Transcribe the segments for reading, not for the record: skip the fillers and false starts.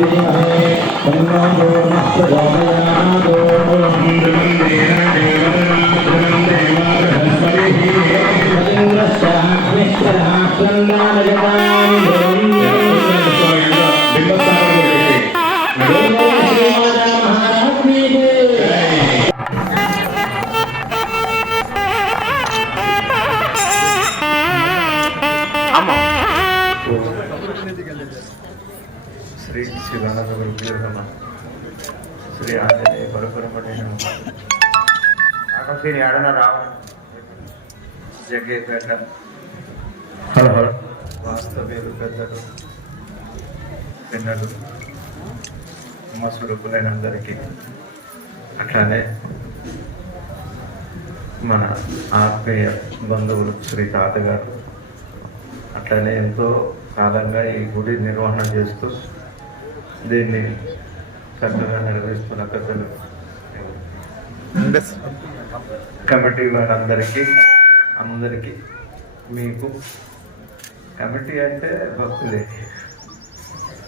శ్రీ శివానంద శ్రీ ఆంజనేయ పరపరపడిన ఆకాశీని ఆడన రావణ జగ్గేపేట వాస్తవ్యులు పెద్దలు పిన్నలు అమ్మ స్వరూపులైన అందరికీ, అట్లానే మన ఆత్మీయ బంధువులు శ్రీ తాతగారు, అట్లనే ఎంతో కాలంగా ఈ గుడి నిర్వహణ చేస్తూ దీన్ని చక్కగా నిర్వహిస్తున్న పెద్దలు కమిటీ వారందరికీ మీకు కమిటీ అంటే భక్తులే,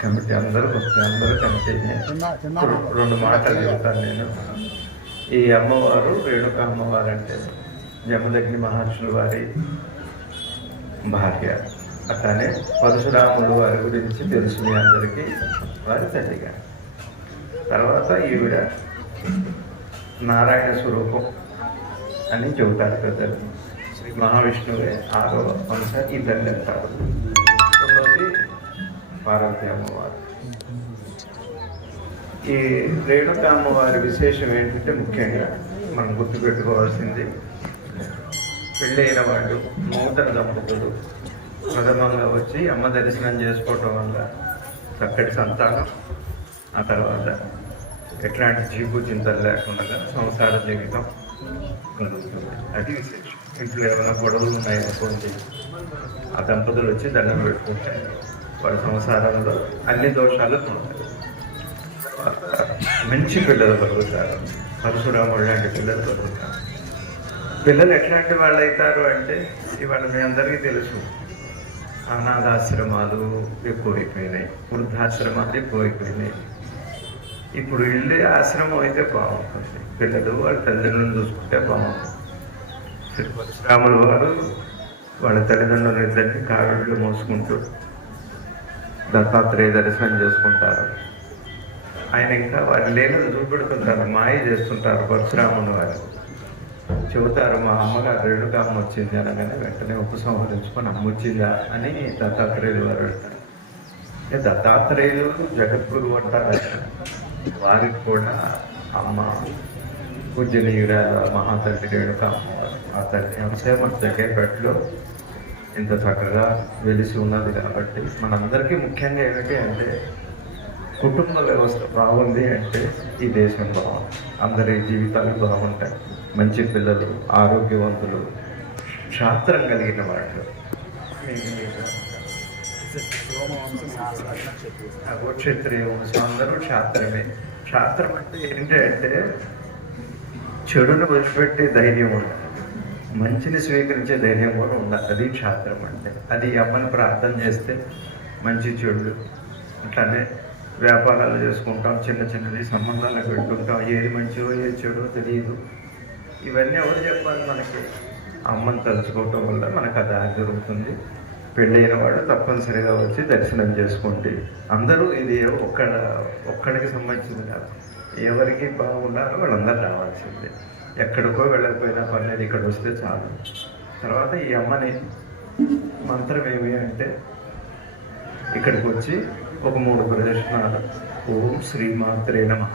కమిటీ అందరూ కమిటీ. రెండు మాటలు చెప్తాను నేను. ఈ అమ్మవారు రేణుకా అమ్మవారు అంటే జమదగ్ని మహర్షుల వారి భార్య. అట్లానే పరశురాముడు వారి గురించి తెలుసు మీ అందరికీ, వారి తల్లిగా. తర్వాత ఈవిడ నారాయణ స్వరూపం అని చెబుతారు పెద్దలు. శ్రీ మహావిష్ణువే 6వ వంశ ఈ తల్లి అంటారు. రెండవది పార్వతి అమ్మవారు. ఈ రేణుకా అమ్మవారి విశేషం ఏంటంటే ముఖ్యంగా మనం గుర్తుపెట్టుకోవాల్సింది, పెళ్ళైన వాళ్ళు నూతన దంపతులు ప్రథమంగా వచ్చి అమ్మ దర్శనం చేసుకోవటం వల్ల చక్కటి సంతానం, ఆ తర్వాత ఎట్లాంటి చీపు చింతలు లేకుండా సంసార జీవితం కలుగుతుంది. అది విశేషం. ఇంట్లో ఏమైనా గొడవలు ఉన్నాయనుకోండి, ఆ దంపతులు వచ్చి దండం పెట్టుకుంటే వారి సంసారంలో అన్ని దోషాలు ఉంటాయి. మంచి పిల్లలు కలుగుతారు, పరశురాముడు లాంటి పిల్లలు కలుగుతారు. పిల్లలు ఎట్లాంటి వాళ్ళు అవుతారు అంటే ఇవాళ మీ అందరికీ తెలుసు, అనాథాశ్రమాలు ఎక్కువైపోయినాయి, వృద్ధాశ్రమాలు ఎక్కువైపోయినాయి. ఇప్పుడు వెళ్ళే ఆశ్రమం అయితే బాగుంటుంది, పిల్లలు వాళ్ళ తల్లిదండ్రులను చూసుకుంటే బాగుంటుంది. శ్రీ పరశురాముల వారు వాళ్ళ తల్లిదండ్రులు ఇద్దరిని కావిళ్ళు మోసుకుంటూ దత్తాత్రేయ దర్శనం చేసుకుంటారు. ఆయన ఇంకా వారి లేనలు చూపెడుతుంటారు, మాయ చేస్తుంటారు. పరశురాముల వారు చెబుతారు, మా అమ్మగారు రేణుకామ్మ వచ్చింది అనగానే వెంటనే ఉపసంహరించుకొని అమ్మ వచ్చిందా అని దత్తాత్రేయులు వారు అంటారు. దత్తాత్రేయులు జగద్గురు అంటారు. వారికి కూడా అమ్మ పూజనీయురాల మహాతల్లి రేణుకామ్మ, ఆ తల్లి అంశే మన జగ్గేపేటలో ఇంత చక్కగా వెలిసి ఉన్నది. కాబట్టి మనందరికీ ముఖ్యంగా ఏమిటి అంటే, కుటుంబ వ్యవస్థ బాగుంది అంటే ఈ దేశం బాగుంది, అందరి జీవితాలు బాగుంటాయి. మంచి పిల్లలు, ఆరోగ్యవంతులు, శాస్త్రం కలిగిన వాళ్ళు. క్షత్రియ వంశం అందరూ శాస్త్రమే. శాస్త్రం అంటే ఏంటంటే చెడును వదిలిపెట్టే ధైర్యం ఉండాలి, మంచిని స్వీకరించే ధైర్యం కూడా ఉండాలి. అది శాస్త్రం అంటే. అది అమ్మని ప్రార్థన చేస్తే మంచి చెడు, అట్లానే వ్యాపారాలు చేసుకుంటాం, చిన్న చిన్నది సంబంధాలు పెట్టుకుంటాం, ఏది మంచిదో ఏది చెడో తెలియదు. ఇవన్నీ ఎవరు చెప్పాలి మనకి? అమ్మని తలుచుకోవటం వల్ల మనకు అది జరుగుతుంది. పెళ్ళైన వాడు తప్పనిసరిగా వచ్చి దర్శనం చేసుకోండి. అందరూ ఇది ఒక్కడికి సంబంధించింది కాదు, ఎవరికి బాగున్నారో వాళ్ళందరూ రావాల్సిందే. ఎక్కడికో వెళ్ళకపోయినా పర్లేదు, ఇక్కడ వస్తే చాలు. తర్వాత ఈ అమ్మని మంత్రం ఏమి అంటే, ఇక్కడికి వచ్చి ఒక 3 ప్రదర్శనాలు ఓం శ్రీమాత్రే నమః,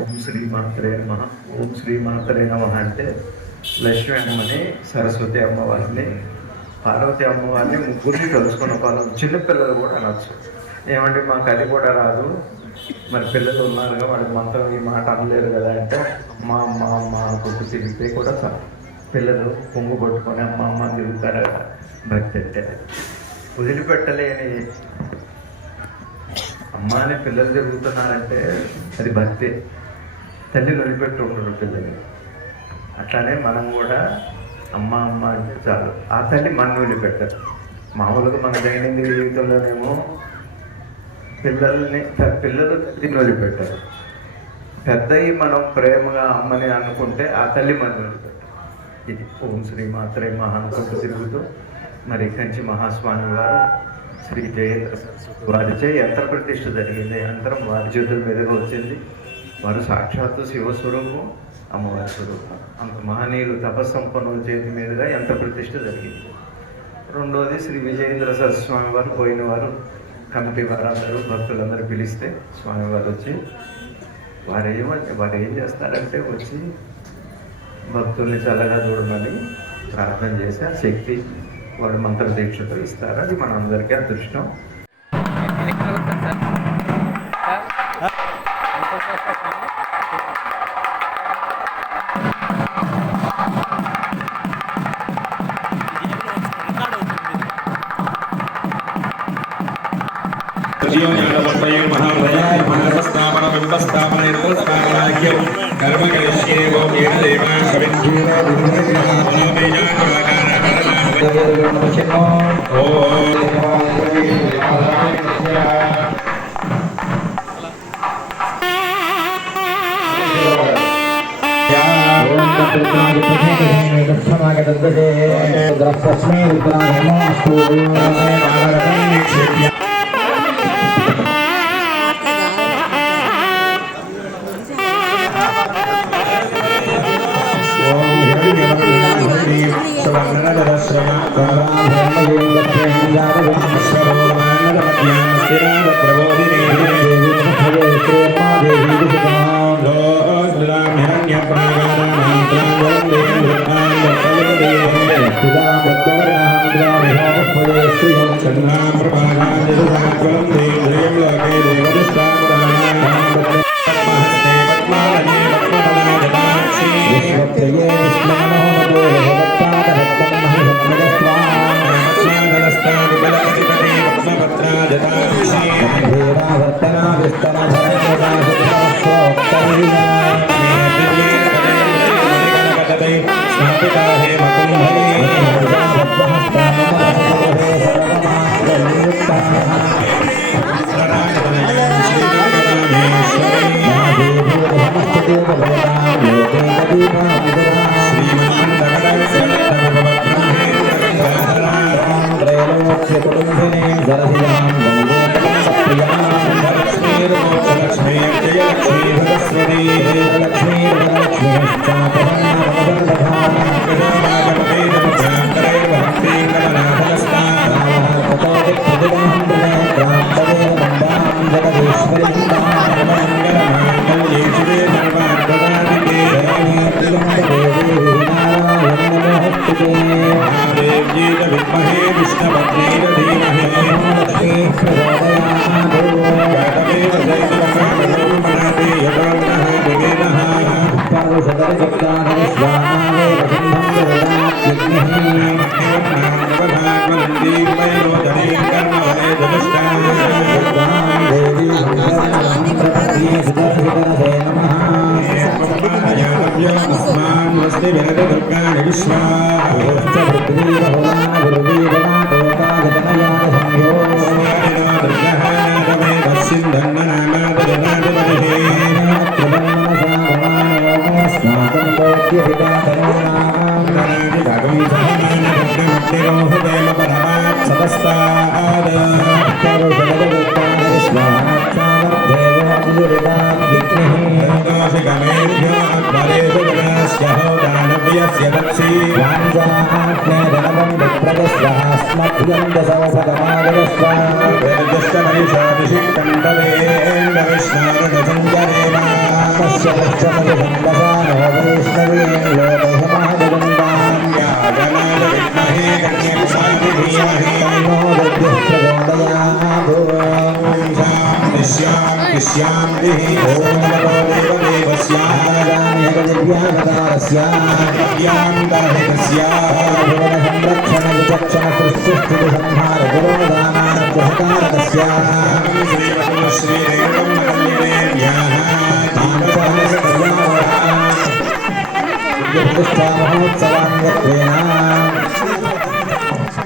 ఓం శ్రీమాత్రే నమః, ఓం శ్రీమాత్రే నమః అంటే లక్ష్మీ అమ్మని, సరస్వతి అమ్మవారిని, పార్వతి అమ్మవారిని ముగ్గురిని కలుసుకున్న వాళ్ళు. చిన్నపిల్లలు కూడా అనొచ్చు, ఏమంటే మాకు అది కూడా రాదు, మరి పిల్లలు ఉన్నారుగా వాళ్ళకి మొత్తం ఈ మాట అనలేరు కదా అంటే అమ్మ అమ్మ అమ్మ అనుకుంటూ తిరిగితే కూడా చాలు. పిల్లలు పొంగు పట్టుకొని అమ్మ అమ్మ అని తిరుగుతారు. భక్తి అంటే వదిలిపెట్టలేని అమ్మ అని పిల్లలు తిరుగుతున్నారంటే అది భక్తి. తల్లిని వదిలిపెట్టి ఉండరు పిల్లలు. అట్లానే మనం కూడా అమ్మ అమ్మ అంటే చాలు, ఆ తల్లి మన వదిలిపెట్టరు. మామూలుగా మన దైనందిక జీవితంలోనేమో పిల్లలు తల్లిని వదిలిపెట్టారు. పెద్దయి మనం ప్రేమగా అమ్మని అనుకుంటే ఆ తల్లి మనం వదిలిపెట్టారు. ఇది ఓం శ్రీ మాత్రే మహా అనుకుంటూ తిరుగుతూ మరి కంచి మహాస్వామి వారు శ్రీ జయేంద్ర సరస్వతి వారిచే యంత్ర ప్రతిష్ఠ జరిగింది. యంత్రం వారి చేతుల మీదుగా వచ్చింది. వారు సాక్షాత్తు శివస్వరూపం, అమ్మవారి స్వరూపం. అంత మహనీయులు తపస్సంపన్నుల చేతి మీదుగా యంత్ర ప్రతిష్ఠ జరిగింది. రెండోది శ్రీ విజయేంద్ర సరస్వతి స్వామి వారు పోయిన వారు కమిటీ వారందరూ భక్తులందరూ పిలిస్తే స్వామివారు వచ్చి వారు ఏం చేస్తారంటే వచ్చి భక్తుల్ని చల్లగా చూడమని ప్రార్థన చేసి ఆ శక్తి వాడు మంత్ర దీక్షతో ఇస్తారు. అది మనందరికీ అదృష్టం.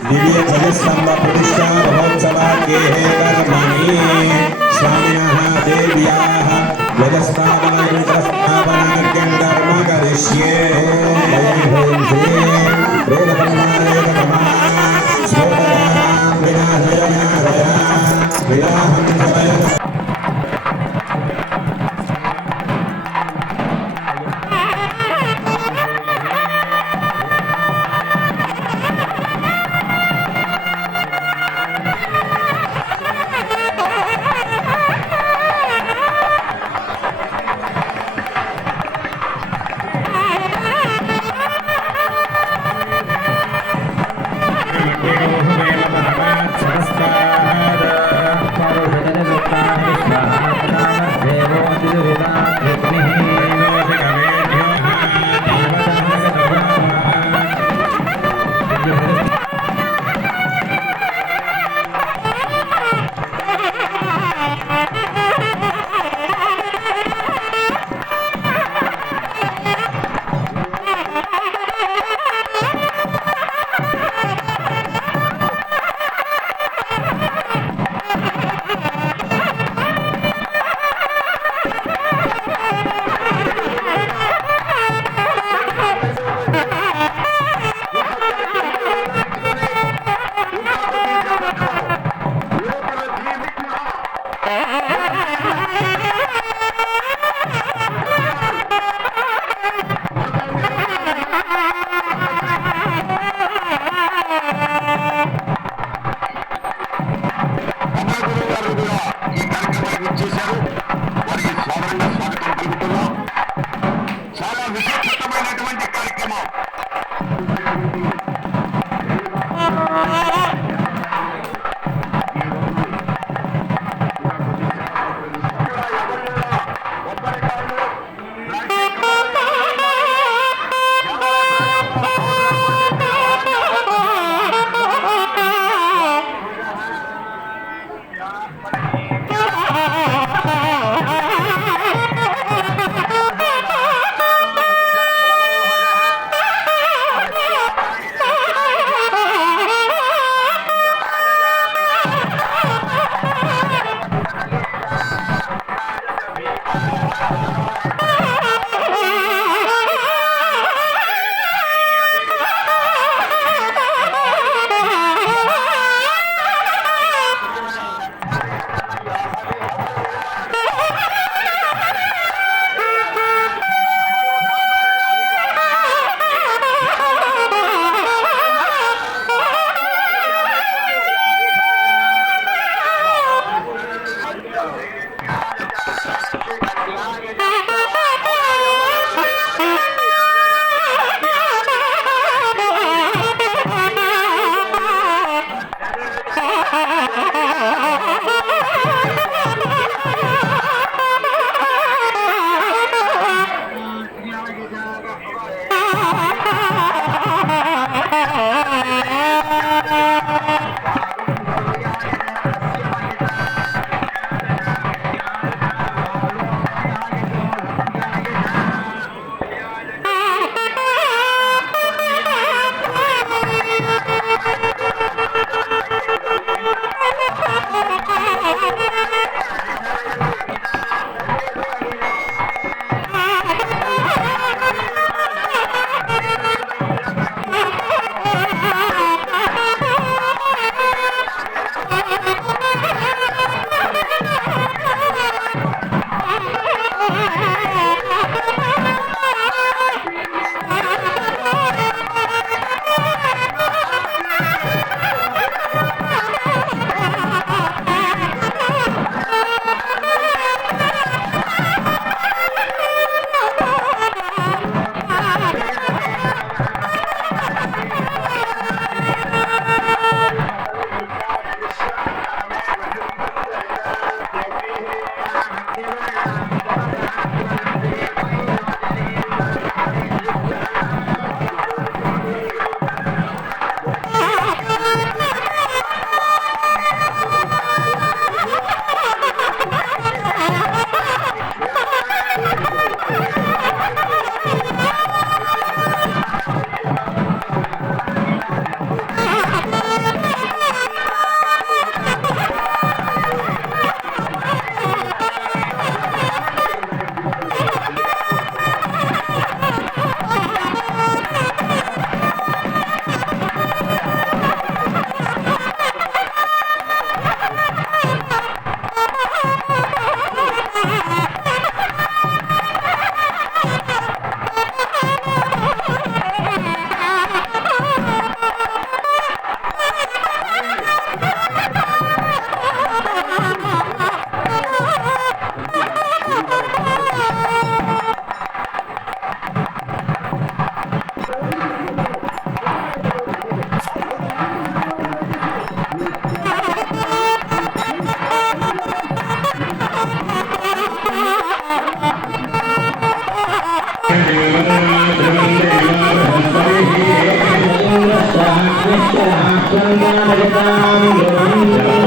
दिव्य जगस्तंभ प्रतिष्ठा महोत्सवा के कर्मणि स्वाम्याः देव्याः यजस्तावनवित्रस्तावनार्घ्यं कर्म करिष्ये प्रेतकर्माय नमः स्फोटकानां विनाशयाय विराहं समय Thank you.